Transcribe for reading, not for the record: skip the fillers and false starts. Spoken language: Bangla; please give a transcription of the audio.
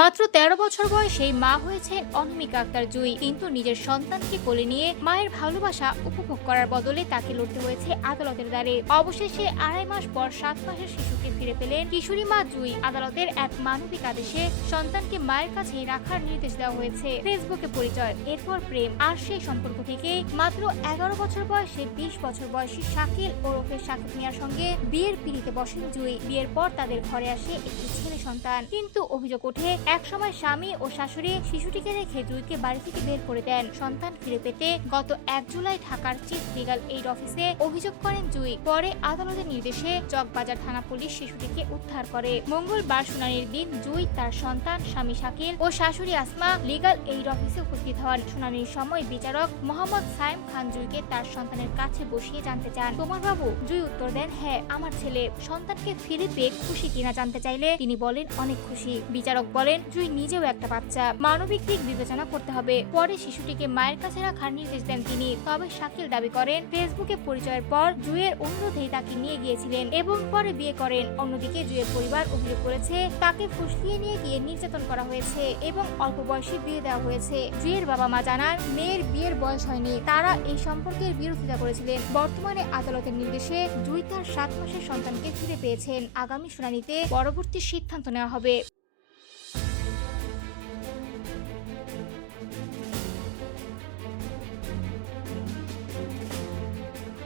মাত্র ১৩ বছর বয়সে মা হয়েছেন অনামিকা আক্তার জুঁই, কিন্তু নিজের সন্তানকে কোলে নিয়ে মায়ের ভালোবাসা উপভোগ করার বদলে তাকে লড়তে হয়েছে আদালতের দ্বারে। অবশেষে ২.৫ মাস পর ৭ মাসের শিশুকে ফিরে পেলেন কিশোরী মা জুঁই। আদালতের এক মানবিক আদেশে সন্তানকে মায়ের কাছে রাখার নির্দেশ দেওয়া হয়েছে। ফেসবুকে পরিচয়, এরপর প্রেম, আর সেই সম্পর্ক থেকে মাত্র ১১ বছর বয়সে ২০ বছর বয়সী শাকিল ওরফে শাকিব মিয়ার সঙ্গে বিয়ের পিঁড়িতে বসেন জুঁই। বিয়ের পর তাদের ঘরে আসে একটি ছেলে সন্তান, কিন্তু অভিযোগ ওঠে একসময় স্বামী ও শাশুড়ি শিশুটিকে রেখে জুঁইকে বাড়ি থেকে বের করে দেন। সন্তান ফিরে পেতে গত ১ জুলাই ঢাকার চিফ লিগ্যাল এইড অফিসে অভিযোগ করেন জুঁই। পরে আদালতের নির্দেশে চকবাজার থানা পুলিশ শিশুটিকে উদ্ধার করে। মঙ্গলবার শুনানির দিন জুঁই, তার সন্তান, স্বামী শাকিল ও শাশুড়ি আসমা লিগ্যাল এইড অফিসে উপস্থিত হন। শুনানির সময় বিচারক মোহাম্মদ সাইম খান জুঁইকে তার সন্তানের কাছে বসিয়ে জানতে চান, তোমার বাবু? জুঁই উত্তর দেন, হ্যাঁ আমার ছেলে। সন্তানকে ফিরে পেয়ে খুশি কিনা জানতে চাইলে তিনি বলেন, অনেক খুশি। বিচারক বলেন, জুঁই নিজেও একটা বাচ্চা, মানবিক দিক বিবেচনা করতে হবে। পরে শিশুটিকে মায়ের কাছে রাখার নির্দেশ দেন তিনি। তবে শাকিল দাবি করেন, ফেসবুকে পরিচয়ের পর জুঁইয়ের অনুরোধেই তাকে নিয়ে গিয়েছিলেন এবং পরে বিয়ে করেন। অন্যদিকে জুঁইয়ের পরিবার অভিযোগ করেছে তাকে ফুসলিয়ে নিয়ে গিয়ে নির্যাতন করা হয়েছে এবং অল্প বয়সে বিয়ে দেওয়া হয়েছে। জুঁইয়ের বাবা মা জানান, মেয়ের বিয়ের বয়স হয়নি, তারা এই সম্পর্কের বিরোধিতা করেছিলেন। বর্তমানে আদালতের নির্দেশে জুঁই তার ৭ মাসের সন্তানকে ফিরে পেয়েছেন। আগামী শুনানিতে পরবর্তী সিদ্ধান্ত নেওয়া হবে।